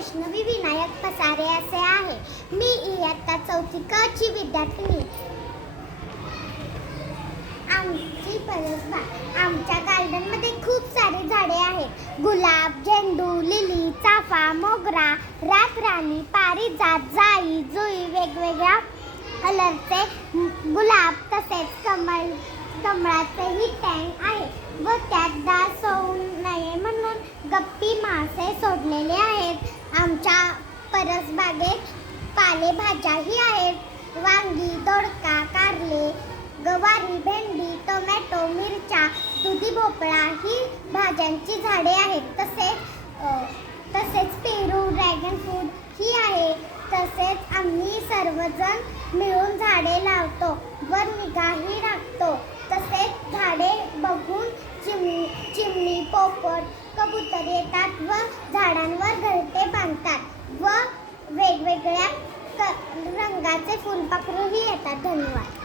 वैष्णवी विनायक पसारे असे आहे. मी इयत्ता 4थी क ची विद्यार्थिनी. आमची परसबाग. आमच्या गार्डनमध्ये खूप सारी झाडे आहेत. गुलाब, झेंडू, लिली, चाफा, मोगरा, रातराणी, पारिजात, जाई, जुई, वेगवेगळ्या कलरचे गुलाब, तसेच कमळाचेही टँक आहे व त्यात डास होऊ नये म्हणून गप्पी मासे सोडलेले आहेत. आमच्या परसबागेत पालेभाज्याही आहेत. वांगी, दोडका, कारले, गवारी, भेंडी, टोमॅटो, मिरच्या, दुधी भोपळा ही भाज्यांची झाडे आहेत. तसेच पेरू, ड्रॅगन फ्रूट ही आहे. तसेच आम्ही सर्वजण मिळून झाडे लावतो व निगाही राखतो. तसेच झाडे बघून चिमणी, पोपट, कबूतर येतात व झाडांवर घरटे बांधतात व वेगवेगळ्या रंगाचे फुलपाखरूही येतात. धन्यवाद.